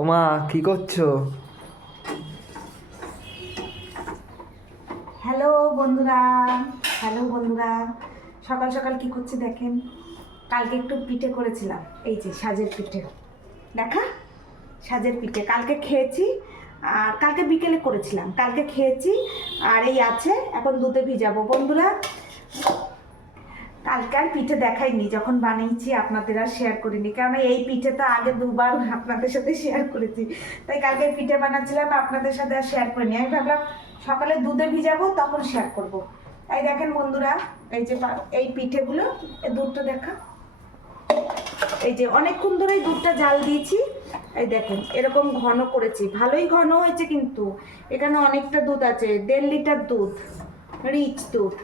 ওমা কি করছো? হ্যালো বন্ধুরা, হ্যালো বন্ধুরা, সকাল সকাল কি করছি দেখেন। কালকে একটু পিঠে করেছিলাম, এই যে সাজের পিঠে দেখা, সাজের পিঠে কালকে খেয়েছি। আর কালকে বিকেলে করেছিলাম, কালকে খেয়েছি। আর এই আছে, এখন দুধে ভিজাবো বন্ধুরা। কালকে আর পিঠে দেখাইনি, যখন বানিয়েছি আপনাদের আর শেয়ার করিনি, কারণ এই পিঠে তো আগে দুবার আপনাদের সাথে শেয়ার করেছি। তাই কালকে পিঠে বানাচ্ছিলাম, আপনাদের সাথে আর শেয়ার করিনি। আমি ভাবলাম সকালে দুধে ভিজাবো, তখন শেয়ার করব। তাই দেখেন বন্ধুরা, এই যে এই পিঠেগুলো, এই দুধটা দেখা, এই যে অনেকক্ষণ ধরেই দুধটা জাল দিয়েছি। এই দেখেন এরকম ঘন করেছি, ভালোই ঘন হয়েছে, কিন্তু এখানে অনেকটা দুধ আছে, 1.5 লিটার দুধ, রিচ দুধ।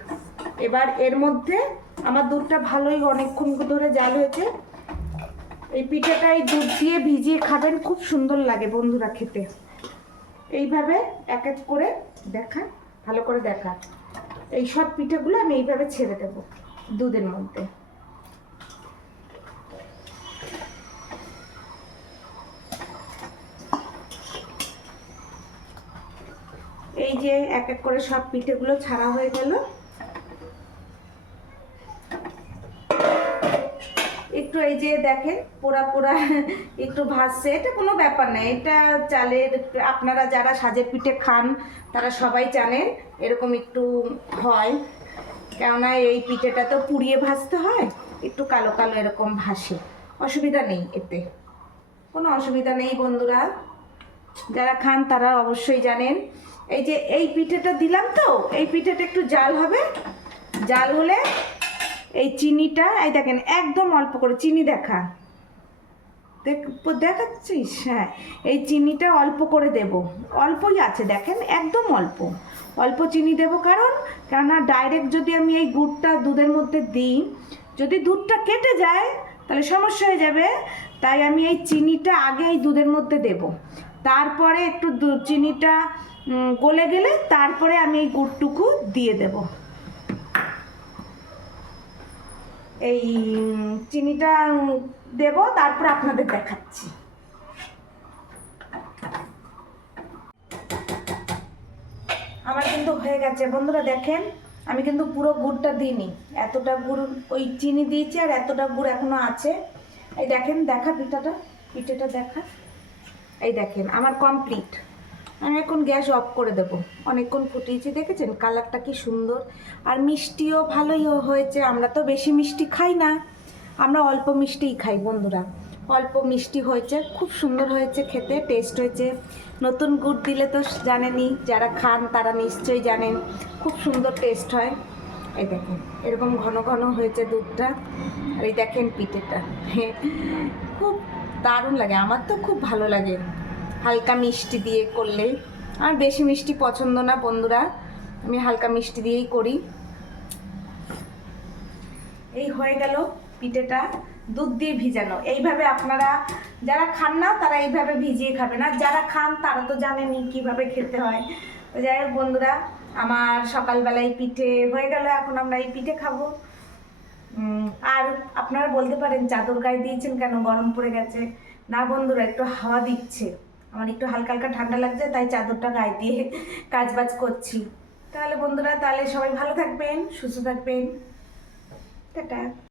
এবার এর মধ্যে আমার দুধটা ভালোই অনেকক্ষণ ধরে জাল হয়েছে। এই পিঠাটা এই দুধ দিয়ে ভিজিয়ে খাবেন, খুব সুন্দর লাগে বন্ধুরা খেতে। এইভাবে এক এক করে দেখা, ভালো করে দেখা, এই সব পিঠাগুলো আমি এইভাবে ছেড়ে দেব দুধের মধ্যে। এই যে এক এক করে সব পিঠেগুলো ছাড়া হয়ে গেল। একটু এই যে দেখেন পোড়া পোড়া একটু ভাসছে, এটা কোনো ব্যাপার না, এটা চালের, আপনারা যারা সাজের পিঠে খান তারা সবাই জানেন এরকম একটু হয়, কেননা এই পিঠেটা তো পুড়িয়ে ভাজতে হয়, একটু কালো কালো এরকম ভাসে, অসুবিধা নেই, এতে কোনো অসুবিধা নেই বন্ধুরা, যারা খান তারা অবশ্যই জানেন। এই যে এই পিঠেটা দিলাম, তো এই পিঠেটা একটু জাল হবে, জাল হলে এই চিনিটা, এই দেখেন একদম অল্প করে চিনি দেখা, দেখাচ্ছিস, হ্যাঁ, এই চিনিটা অল্প করে দেব, অল্পই আছে দেখেন, একদম অল্প অল্প চিনি দেব, কেননা ডাইরেক্ট যদি আমি এই গুড়টা দুধের মধ্যে দিই, যদি দুধটা কেটে যায় তাহলে সমস্যা হয়ে যাবে। তাই আমি এই চিনিটা আগে এই দুধের মধ্যে দেব, তারপরে একটু চিনিটা গলে গেলে তারপরে আমি এই গুড়টুকু দিয়ে দেব। এই চিনিটা দেব, তারপর আপনাদের দেখাচ্ছি। আমার কিন্তু হয়ে গেছে বন্ধুরা, দেখেন আমি কিন্তু পুরো গুড়টা দিইনি, এতটা গুড় ওই চিনি দিয়েছি, আর এতটা গুড় এখনো আছে। এই দেখেন, দেখা পিঠেটা দেখা, এই দেখেন আমার কমপ্লিট। আমি এখন গ্যাস অফ করে দেব, অনেকক্ষণ ফুটিয়েছি, দেখেছেন কালারটা কি সুন্দর, আর মিষ্টিও ভালোই হয়েছে। আমরা তো বেশি মিষ্টি খাই না, আমরা অল্প মিষ্টিই খাই বন্ধুরা, অল্প মিষ্টি হয়েছে, খুব সুন্দর হয়েছে খেতে, টেস্ট হয়েছে। নতুন গুড় দিলে তো জানেনই, যারা খান তারা নিশ্চয়ই জানেন, খুব সুন্দর টেস্ট হয়। এই দেখেন এরকম ঘন ঘন হয়েছে দুধটা, আর এই দেখেন পিঠেটা, খুব দারুণ লাগে, আমার তো খুব ভালো লাগে হালকা মিষ্টি দিয়ে করলে। আর বেশি মিষ্টি পছন্দ না বন্ধুরা, আমি হালকা মিষ্টি দিয়েই করি। এই হয়ে গেল পিঠেটা, দুধ দিয়ে ভিজানো। এইভাবে আপনারা যারা খান না তারা এইভাবে ভিজিয়ে খাবেন, আর যারা খান তারা তো জানেনই কীভাবে খেতে হয়। তো যাই হোক বন্ধুরা, আমার সকালবেলায় পিঠে হয়ে গেল, এখন আমরা এই পিঠে খাবো। আর আপনারা বলতে পারেন চাদর গায়ে দিয়েছেন কেন, গরম পড়ে গেছে? না বন্ধুরা, একটু হাওয়া দিচ্ছে, আমার একটু হালকা হালকা ঠান্ডা লাগছে, তাই চাদরটা গায়ে দিয়ে কাজবাজ করছি। তাহলে বন্ধুরা, তাহলে সবাই ভালো থাকবেন, সুস্থ থাকবেন, টাটা।